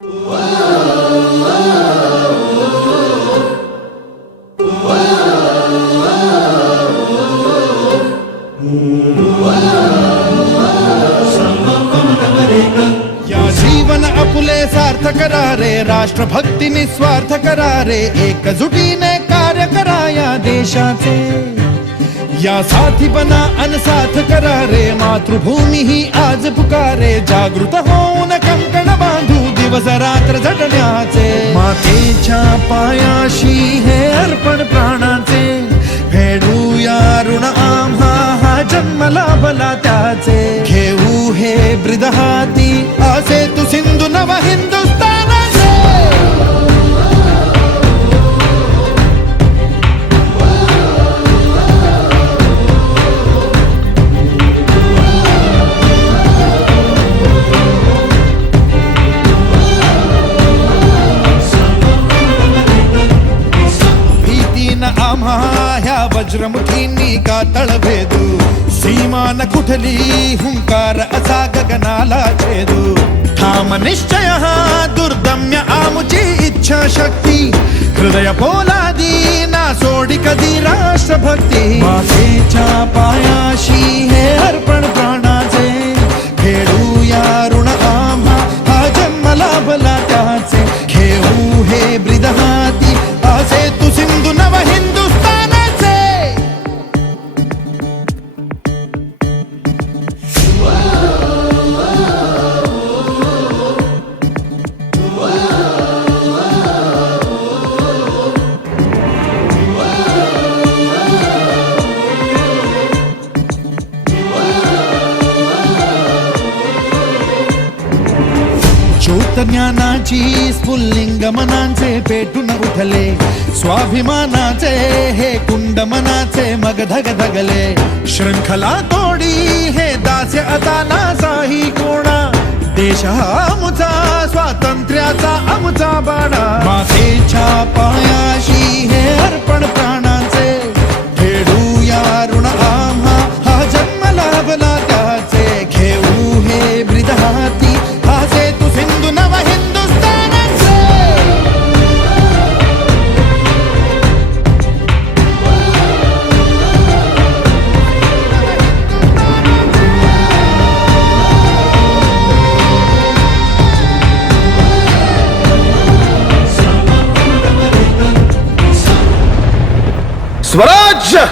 जीवन आपुले सार्थ करा रे, राष्ट्रभक्ती निस्वार्थ करा रे, एकजुटीने कार्य करा या देशाचे। या साथी बना अनसाथ करा रे, मातृभूमी ही आज पुकारे। जागृत होऊन कंकण बांधू दिवस रात्र झटण्याचे। मातेच्या पायाशी हे अर्पण प्राणाचे, फेडूया ऋण आम्हा हा जन्म लाभला त्याचे। घेऊ हे ब्रिद हाती असे तू सिंधू नव हिंदुस्थानाचे। भीतीन आम्हा ह्या वज्रमुठींनी का तळभेदू। सीमान कुठली हुंकार असा गगनाला छेदू। ठाम निश्चय हा दुर्दम्य आमुची इच्छा शक्ती। हृदय पोलादी ना सोडी कधी राष्ट्रभक्ती। मातेच्या पायाशी हे अर्पण प्राणाचे, फेडूया ऋण आम्हा हा जन्म लाभला त्याचे। घेऊ हे ब्रिद हाती असे तू सिंधू नव हिंदुस्थानाचे। ज्योत ज्ञानाची स्फुल्लिंग मनांचे पेटून उठले। स्वाभिमानाचे हे कुंड मनाचे मग धगधगले। शृंखला तोडी हे दास्य आता नासाही कोणा। देश हा आमचा स्वातंत्र्याचा आमचा बाणा। मातेच्या पायाशी हे अर्पण प्राणाचे, फेडूया ऋण आम्हा हा जन्म लाभला त्याचे। घेऊ हे ब्रिद हाती असे तू सिंधू नव हिंदुस्थानाचे। स्वराज्य